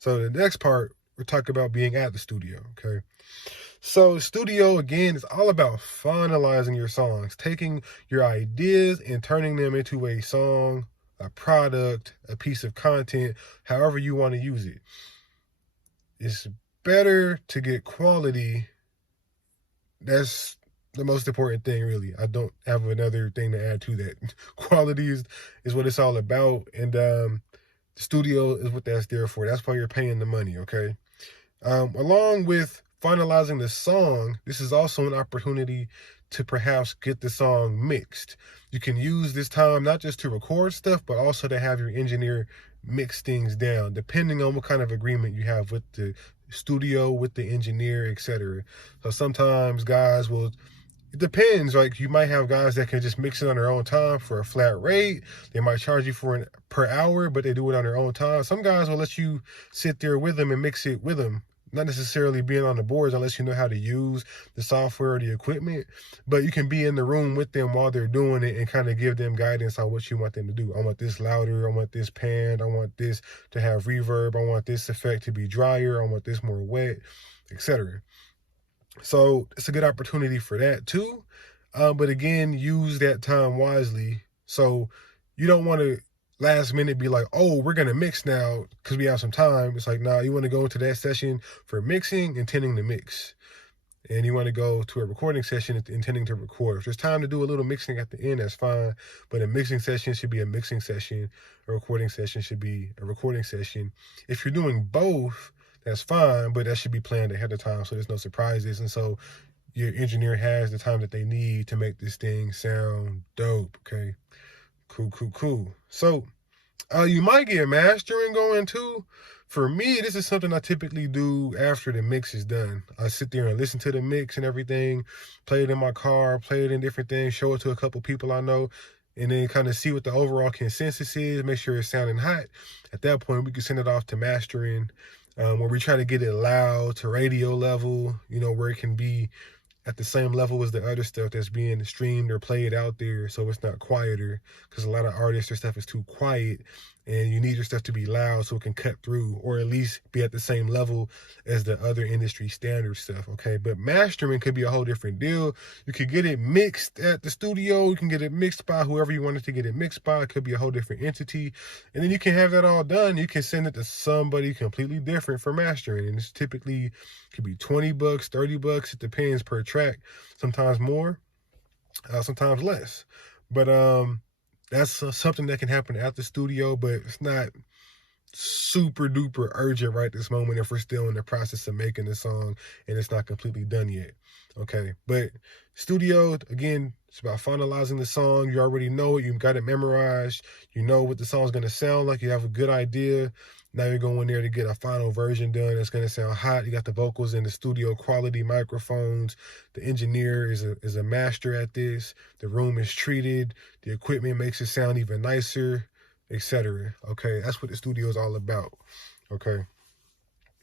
So the next part, we're talking about being at the studio, okay? So studio, again, is all about finalizing your songs, taking your ideas and turning them into a song, a product, a piece of content, however you want to use it. It's better to get quality. That's the most important thing, really. I don't have another thing to add to that. Quality is what it's all about. And the studio is what that's there for. That's why you're paying the money, okay? Along with finalizing the song, this is also an opportunity to perhaps get the song mixed. You can use this time not just to record stuff, but also to have your engineer mix things down, depending on what kind of agreement you have with the studio, with the engineer, etc. So sometimes guys will, it depends. Like you might have guys that can just mix it on their own time for a flat rate. They might charge you for per hour, but they do it on their own time. Some guys will let you sit there with them and mix it with them. Not necessarily being on the boards unless you know how to use the software or the equipment, but you can be in the room with them while they're doing it and kind of give them guidance on what you want them to do. I want this louder. I want this panned. I want this to have reverb. I want this effect to be drier. I want this more wet, etc. So it's a good opportunity for that too. But again, use that time wisely. So you don't want to last minute be like, oh, we're going to mix now because we have some time. It's like, nah, you want to go into that session for mixing, intending to mix. And you want to go to a recording session intending to record. If there's time to do a little mixing at the end, that's fine. But a mixing session should be a mixing session. A recording session should be a recording session. If you're doing both, that's fine, but that should be planned ahead of time so there's no surprises. And so your engineer has the time that they need to make this thing sound dope, okay? Cool. So you might get mastering going too. For me, this is something I typically do after the mix is done. I sit there and listen to the mix and everything, play it in my car, play it in different things, show it to a couple people I know, and then kind of see what the overall consensus is, make sure it's sounding hot. At that point, we can send it off to mastering, where we try to get it loud to radio level, where it can be at the same level as the other stuff that's being streamed or played out there, so it's not quieter, because a lot of artists, their stuff is too quiet, and you need your stuff to be loud so it can cut through, or at least be at the same level as the other industry standard stuff, okay? But mastering could be a whole different deal. You could get it mixed at the studio, you can get it mixed by whoever you wanted to get it mixed by. It could be a whole different entity, and then you can have that all done. You can send it to somebody completely different for mastering, and it's typically could be $20, $30. It depends per track, sometimes more, sometimes less. But that's something that can happen at the studio, but it's not super duper urgent right this moment if we're still in the process of making the song and it's not completely done yet. Okay, but studio, again, it's about finalizing the song. You already know it, you've got it memorized, you know what the song's going to sound like, you have a good idea. Now you're going there to get a final version done that's going to sound hot. You got the vocals in the studio quality microphones. The engineer is a master at this. The room is treated. The equipment makes it sound even nicer, etc. Okay, that's what the studio is all about. Okay.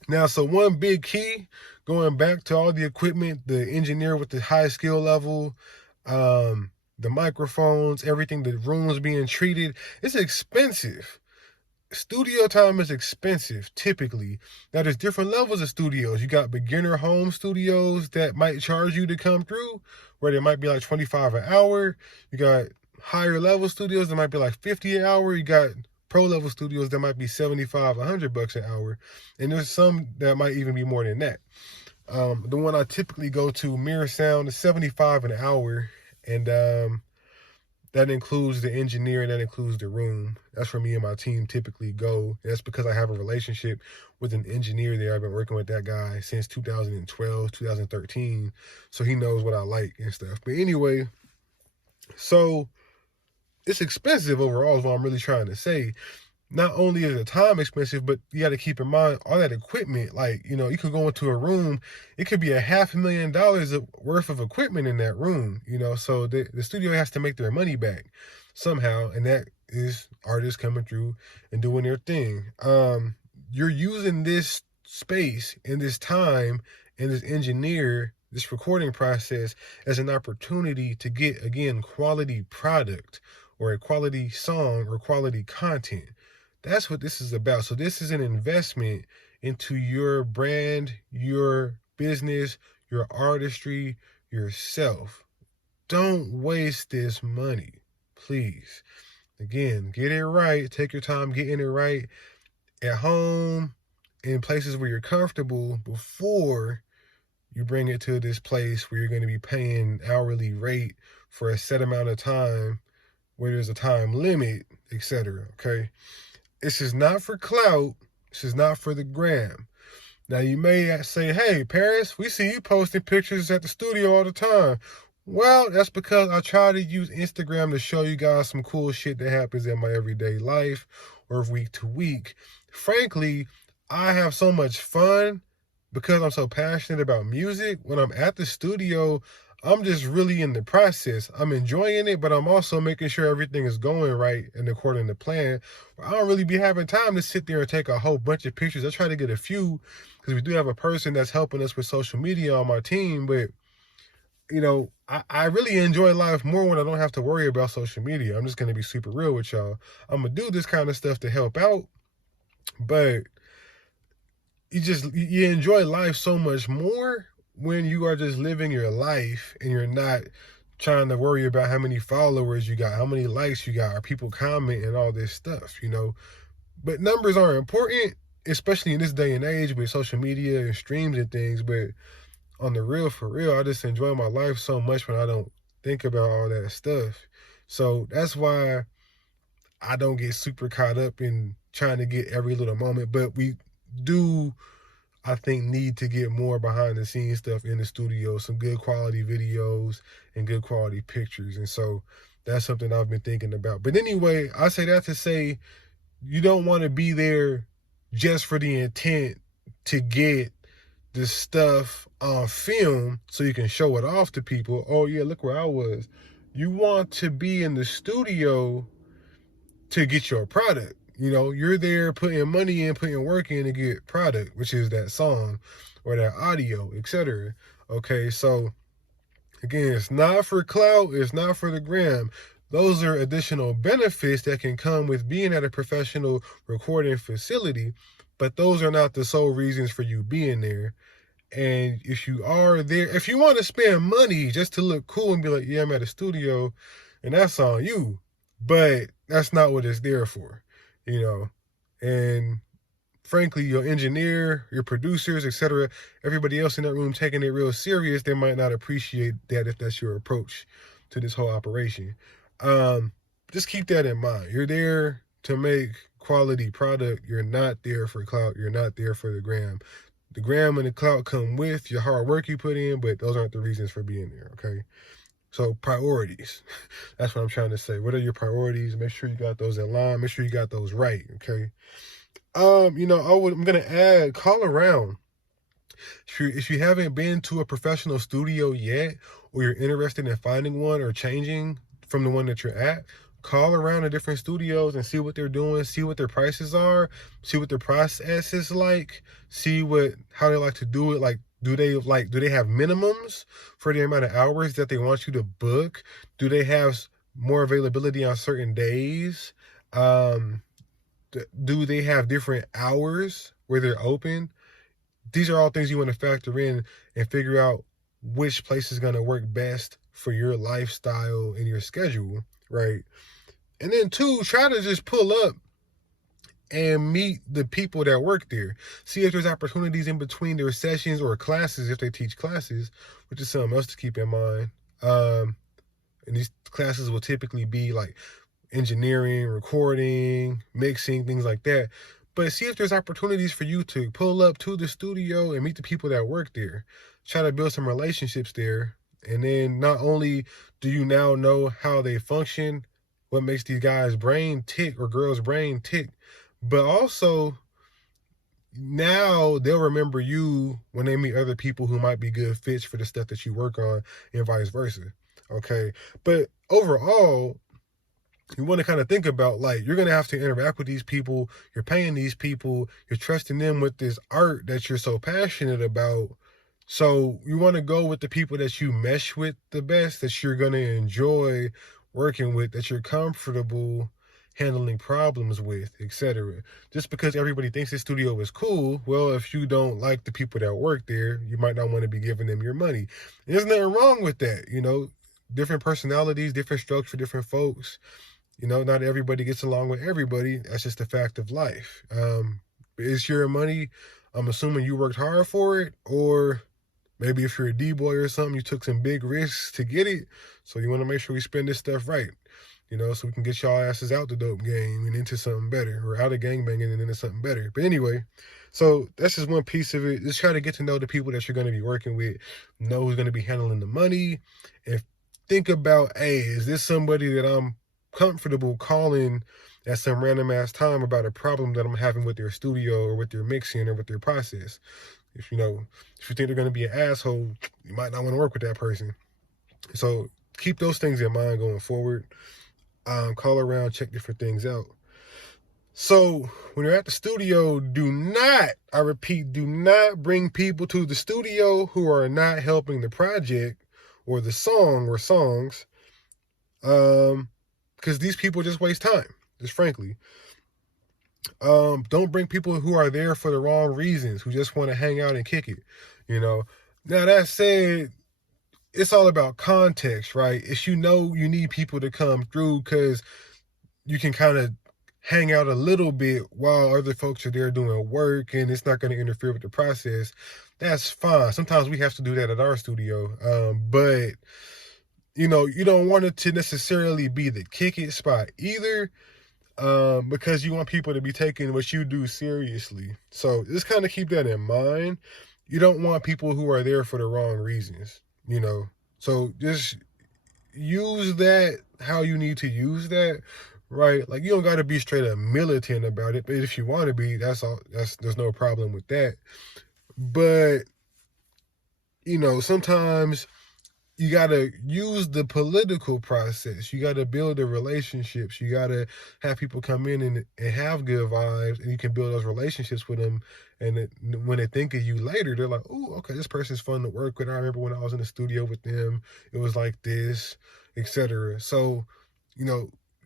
Now, so one big key, going back to all the equipment, the engineer with the high skill level, the microphones, everything, the rooms being treated, it's expensive. Studio time is expensive, typically. Now, there's different levels of studios. You got beginner home studios that might charge you to come through, where they might be like $25 an hour. You got higher level studios that might be like $50 an hour. You got pro level studios that might be $75, $100 an hour. And there's some that might even be more than that. The one I typically go to, Mirror Sound, is $75 an hour. And that includes the engineer and that includes the room. That's where me and my team typically go. And that's because I have a relationship with an engineer there. I've been working with that guy since 2012, 2013. So he knows what I like and stuff. But anyway, so it's expensive overall is what I'm really trying to say. Not only is the time expensive, but you got to keep in mind all that equipment. Like, you could go into a room, it could be $500,000 worth of equipment in that room, so the studio has to make their money back somehow. And that is artists coming through and doing their thing. You're using this space and this time and this engineer, this recording process as an opportunity to get, again, quality product or a quality song or quality content. That's what this is about. So this is an investment into your brand, your business, your artistry, yourself. Don't waste this money, please. Again, get it right. Take your time getting it right at home, in places where you're comfortable, before you bring it to this place where you're going to be paying hourly rate for a set amount of time, where there's a time limit, etc. Okay? This is not for clout. This is not for the gram. Now, you may say, hey, Paris, we see you posting pictures at the studio all the time. Well, that's because I try to use Instagram to show you guys some cool shit that happens in my everyday life or week to week. Frankly, I have so much fun because I'm so passionate about music. When I'm at the studio, I'm just really in the process. I'm enjoying it, but I'm also making sure everything is going right and according to plan. I don't really be having time to sit there and take a whole bunch of pictures. I try to get a few because we do have a person that's helping us with social media on my team, but I really enjoy life more when I don't have to worry about social media. I'm just going to be super real with y'all. I'm going to do this kind of stuff to help out, but you enjoy life so much more when you are just living your life and you're not trying to worry about how many followers you got, how many likes you got, or people comment and all this stuff, But numbers are important, especially in this day and age with social media and streams and things. But on the real, for real, I just enjoy my life so much when I don't think about all that stuff. So that's why I don't get super caught up in trying to get every little moment. But we do, I think, need to get more behind the scenes stuff in the studio, some good quality videos and good quality pictures. And so that's something I've been thinking about. But anyway, I say that to say you don't want to be there just for the intent to get this stuff on film so you can show it off to people. Oh yeah, look where I was. You want to be in the studio to get your product. You're there putting money in, putting work in to get product, which is that song or that audio, etc. Okay, so again, it's not for clout, it's not for the gram. Those are additional benefits that can come with being at a professional recording facility, but those are not the sole reasons for you being there. And if you are there, if you want to spend money just to look cool and be like, yeah, I'm at a studio, and that's on you, but that's not what it's there for, and frankly, your engineer, your producers, etc., everybody else in that room taking it real serious, they might not appreciate that if that's your approach to this whole operation. Just keep that in mind. You're there to make quality product. You're not there for clout. You're not there for the gram. The gram and the clout come with your hard work you put in, but those aren't the reasons for being there, okay? So priorities. That's what I'm trying to say. What are your priorities? Make sure you got those in line. Make sure you got those right, okay? I'm going to add, call around. If you haven't been to a professional studio yet, or you're interested in finding one or changing from the one that you're at, call around to different studios and see what they're doing, see what their prices are, see what their process is like, see how they like to do it. Like, do they have minimums for the amount of hours that they want you to book? Do they have more availability on certain days? Do they have different hours where they're open? These are all things you want to factor in and figure out which place is going to work best for your lifestyle and your schedule, right? And then 2, try to just pull up and meet the people that work there. See if there's opportunities in between their sessions or classes, if they teach classes, which is something else to keep in mind. And these classes will typically be like engineering, recording, mixing, things like that. But see if there's opportunities for you to pull up to the studio and meet the people that work there. Try to build some relationships there. And then not only do you now know how they function, what makes these guys' brain tick or girls' brain tick, but also now they'll remember you when they meet other people who might be good fits for the stuff that you work on, and vice versa. Okay. But overall, you want to kind of think about, like, you're going to have to interact with these people. You're paying these people. You're trusting them with this art that you're so passionate about. So you want to go with the people that you mesh with the best, that you're going to enjoy working with, that you're comfortable handling problems with, etc. Just because everybody thinks the studio is cool, well, if you don't like the people that work there, you might not want to be giving them your money. And there's nothing wrong with that, different personalities, different strokes for different folks. Not everybody gets along with everybody. That's just a fact of life. It's your money. I'm assuming you worked hard for it, or maybe if you're a D-boy or something, you took some big risks to get it. So you want to make sure we spend this stuff right, so we can get y'all asses out the dope game and into something better, or out of gangbanging and into something better. But anyway, so that's just one piece of it. Just try to get to know the people that you're going to be working with, know who's going to be handling the money, and think about, hey, is this somebody that I'm comfortable calling at some random ass time about a problem that I'm having with their studio or with their mixing or with their process. If you think they're going to be an asshole, you might not want to work with that person. So keep those things in mind going forward. Call around, check different things out. So when you're at the studio, I repeat, do not bring people to the studio who are not helping the project or the song or songs. Because these people just waste time, just frankly. Don't bring people who are there for the wrong reasons, who just want to hang out and kick it, Now that said, it's all about context, right? If you need people to come through because you can kind of hang out a little bit while other folks are there doing work and it's not going to interfere with the process, that's fine. Sometimes we have to do that at our studio. But you don't want it to necessarily be the kick it spot either, because you want people to be taking what you do seriously. So just kind of keep that in mind. You don't want people who are there for the wrong reasons, So just use that how you need to use that, right? Like, you don't got to be straight up militant about it, but if you want to be, there's no problem with that. But, sometimes you got to use the political process. You got to build the relationships. You got to have people come in and have good vibes, and you can build those relationships with them. And when they think of you later, they're like, oh, okay, this person's fun to work with. I remember when I was in the studio with them, it was like this, etc. So,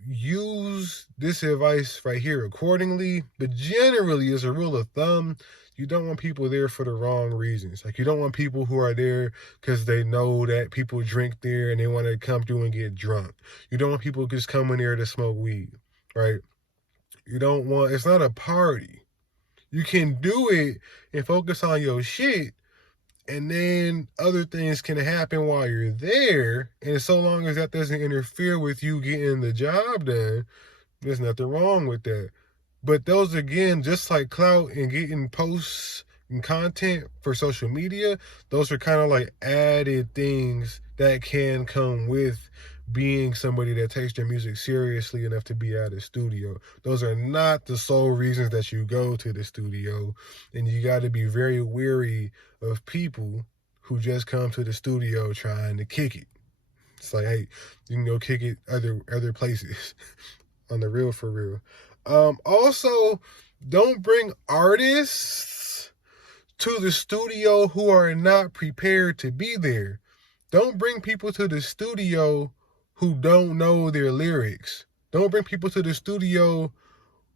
use this advice right here accordingly. But generally, as a rule of thumb, you don't want people there for the wrong reasons. Like, you don't want people who are there because they know that people drink there and they want to come through and get drunk. You don't want people just coming there to smoke weed, right? It's not a party. You can do it and focus on your shit, and then other things can happen while you're there. And so long as that doesn't interfere with you getting the job done, there's nothing wrong with that. But those, again, just like clout and getting posts and content for social media, those are kind of like added things that can come with being somebody that takes their music seriously enough to be at a studio. Those are not the sole reasons that you go to the studio. And you got to be very wary of people who just come to the studio trying to kick it. It's like, hey, you can go kick it other places. On the real, for real. Also, don't bring artists to the studio who are not prepared to be there. Don't bring people to the studio who don't know their lyrics. Don't bring people to the studio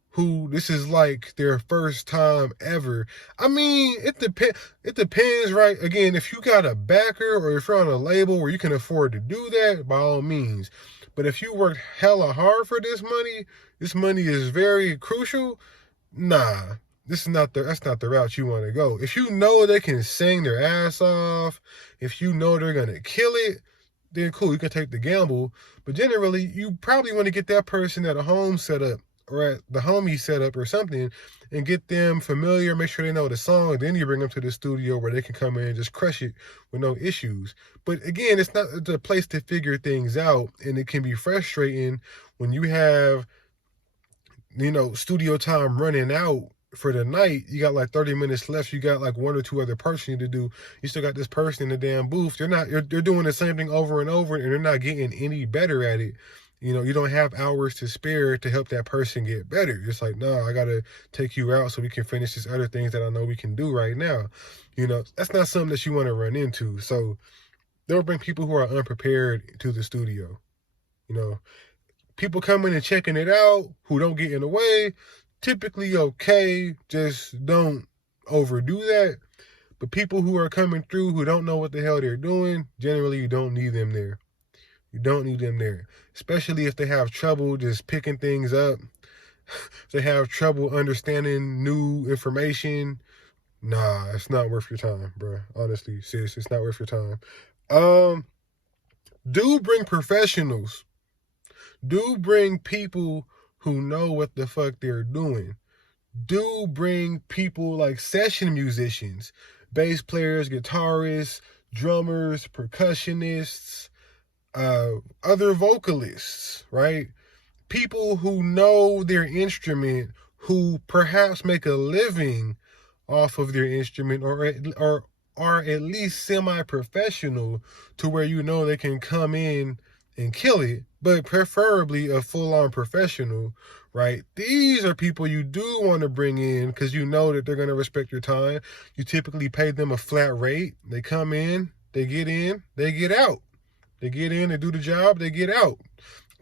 who this is like their first time ever. I mean, it depends, right? Again, if you got a backer or if you're on a label where you can afford to do that, by all means. But if you worked hella hard for this money is very crucial, nah. That's not the route you want to go. If you know they can sing their ass off, if you know they're gonna kill it, then cool, you can take the gamble. But generally, you probably want to get that person at a home setup or at the homie setup or something and get them familiar, make sure they know the song. Then you bring them to the studio where they can come in and just crush it with no issues. But again, it's not the place to figure things out, and it can be frustrating when you have, studio time running out for the night. You got like 30 minutes left. You got like one or two other parts you need to do. You still got this person in the damn booth. They're doing the same thing over and over, and they're not getting any better at it. You don't have hours to spare to help that person get better. It's like, no, I got to take you out so we can finish these other things that I know we can do right now. That's not something that you want to run into. So don't bring people who are unprepared to the studio. People coming and checking it out who don't get in the way, typically okay, just don't overdo that. But people who are coming through who don't know what the hell they're doing, generally you don't need them there. You don't need them there, especially if they have trouble just picking things up. If they have trouble understanding new information. Nah, it's not worth your time, bro. Honestly, sis, it's not worth your time. Do bring professionals. Do bring people who know what the fuck they're doing. Do bring people like session musicians, bass players, guitarists, drummers, percussionists, other vocalists, right? People who know their instrument, who perhaps make a living off of their instrument, or are at least semi-professional to where you know they can come in and kill it, but preferably a full-on professional, right? These are people you do want to bring in because you know that they're going to respect your time. You typically pay them a flat rate. They come in, they get out. They get in, they do the job, they get out.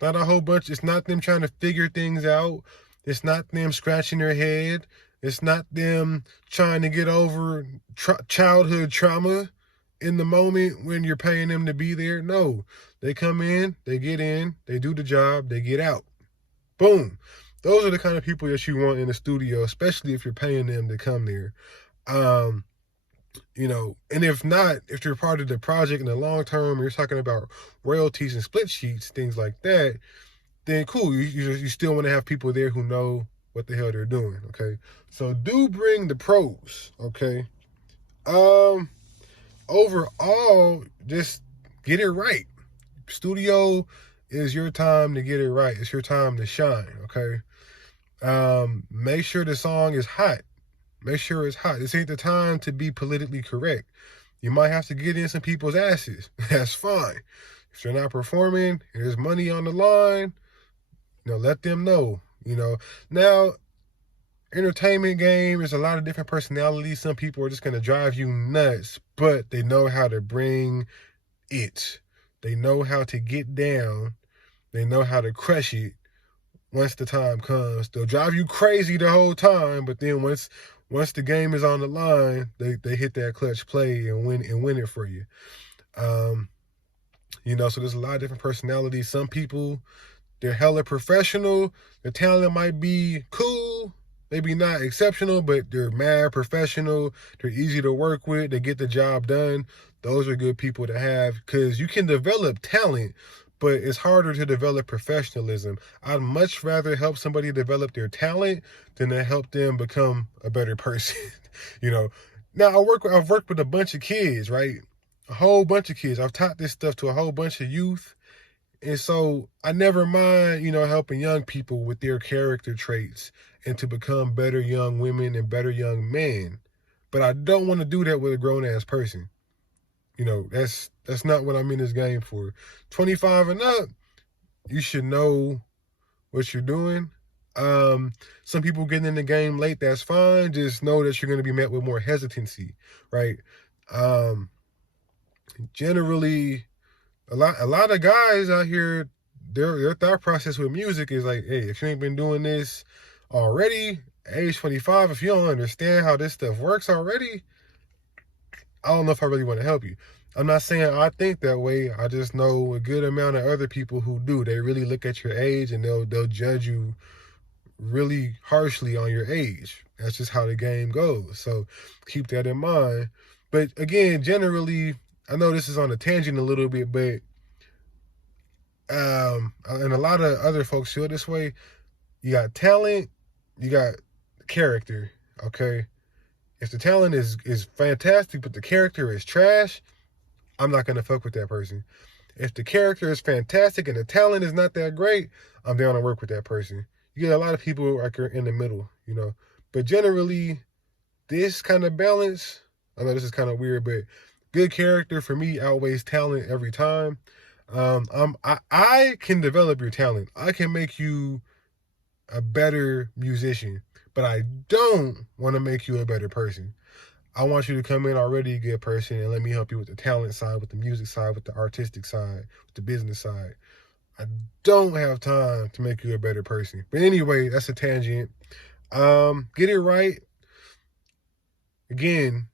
Not a whole bunch. It's not them trying to figure things out. It's not them scratching their head. It's not them trying to get over childhood trauma in the moment when you're paying them to be there. No, they come in, they get in, they do the job, they get out. Boom. Those are the kind of people that you want in the studio, especially if you're paying them to come there. And if not, if you're part of the project in the long term, you're talking about royalties and split sheets, things like that, then cool. You still want to have people there who know what the hell they're doing, okay? So do bring the pros, okay? Overall, just get it right. Studio is your time to get it right. It's your time to shine, okay? Make sure the song is hot. Make sure it's hot. This ain't the time to be politically correct. You might have to get in some people's asses. That's fine. If you're not performing and there's money on the line, let them know. Now, entertainment game is a lot of different personalities. Some people are just going to drive you nuts, but they know how to bring it. They know how to get down. They know how to crush it once the time comes. They'll drive you crazy the whole time, but then once the game is on the line, they hit that clutch play and win it for you. So there's a lot of different personalities. Some people, they're hella professional. Their talent might be cool, maybe not exceptional, but they're mad professional. They're easy to work with. They get the job done. Those are good people to have because you can develop talent, but it's harder to develop professionalism. I'd much rather help somebody develop their talent than to help them become a better person. Now I've worked with a bunch of kids, right? A whole bunch of kids. I've taught this stuff to a whole bunch of youth. And so I never mind, helping young people with their character traits and to become better young women and better young men. But I don't want to do that with a grown ass person. That's not what I'm in this game for. 25 and up, you should know what you're doing. Some people getting in the game late, that's fine. Just know that you're going to be met with more hesitancy, right? Generally, a lot of guys out here, their thought process with music is like, hey, if you ain't been doing this already, age 25, if you don't understand how this stuff works already, I don't know if I really want to help you. I'm not saying I think that way. I just know a good amount of other people who do. They really look at your age and they'll judge you really harshly on your age. That's just how the game goes. So keep that in mind. But again, generally, I know this is on a tangent a little bit, but and a lot of other folks feel this way. You got talent, you got character, okay? If the talent is fantastic, but the character is trash, I'm not going to fuck with that person. If the character is fantastic and the talent is not that great, I'm down to work with that person. You get a lot of people like are in the middle, But generally, this kind of balance, I know this is kind of weird, but good character for me outweighs talent every time. I can develop your talent. I can make you a better musician, but I don't want to make you a better person. I want you to come in already a good person and let me help you with the talent side, with the music side, with the artistic side, with the business side. I don't have time to make you a better person. But anyway, that's a tangent. Get it right. Again,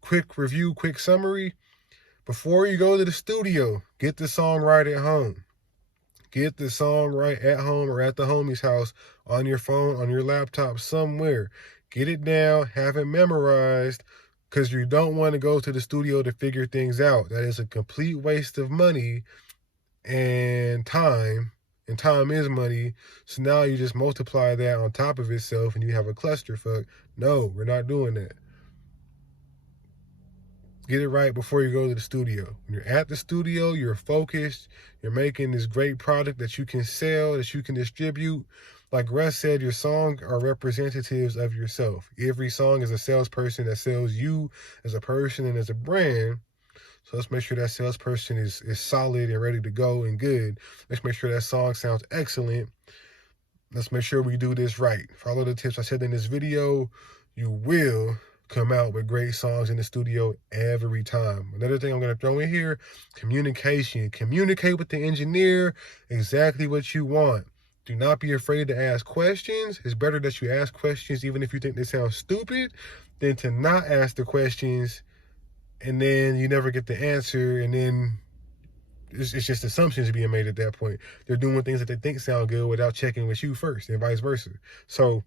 quick review, quick summary. Before you go to the studio, get the song right at home. Get the song right at home or at the homie's house, on your phone, on your laptop, somewhere. Get it down, have it memorized, because you don't want to go to the studio to figure things out. That is a complete waste of money and time. And time is money. So now you just multiply that on top of itself and you have a clusterfuck. No, we're not doing that. Get it right before you go to the studio. When you're at the studio, you're focused. You're making this great product that you can sell, that you can distribute. Like Russ said, your songs are representatives of yourself. Every song is a salesperson that sells you as a person and as a brand. So let's make sure that salesperson is solid and ready to go and good. Let's make sure that song sounds excellent. Let's make sure we do this right. Follow the tips I said in this video. You will come out with great songs in the studio every time. Another thing I'm going to throw in here, communication. Communicate with the engineer exactly what you want. Do not be afraid to ask questions. It's better that you ask questions even if you think they sound stupid than to not ask the questions and then you never get the answer, and then it's just assumptions being made at that point. They're doing things that they think sound good without checking with you first, and vice versa. So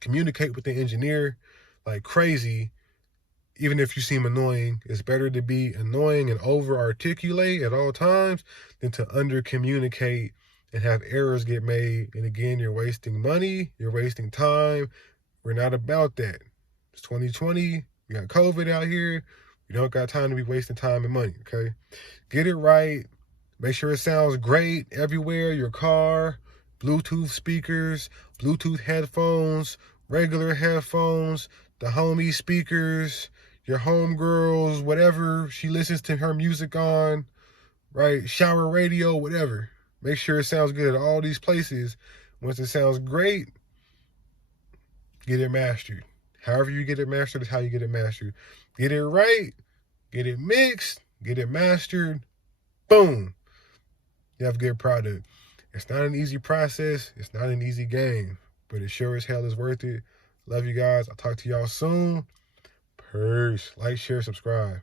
communicate with the engineer like crazy. Even if you seem annoying, it's better to be annoying and over-articulate at all times than to under-communicate and have errors get made. And again, you're wasting money, you're wasting time. We're not about that. It's 2020. We got COVID out here. You don't got time to be wasting time and money, okay? Get it right. Make sure it sounds great everywhere. Your car, Bluetooth speakers, Bluetooth headphones, regular headphones, the homie speakers, your homegirls, whatever she listens to her music on, right? Shower radio, whatever. Make sure it sounds good at all these places. Once it sounds great, get it mastered. However you get it mastered is how you get it mastered. Get it right, get it mixed, get it mastered, boom. You have a good product. It's not an easy process. It's not an easy game, but it sure as hell is worth it. Love you guys. I'll talk to y'all soon. Peace. Like, share, subscribe.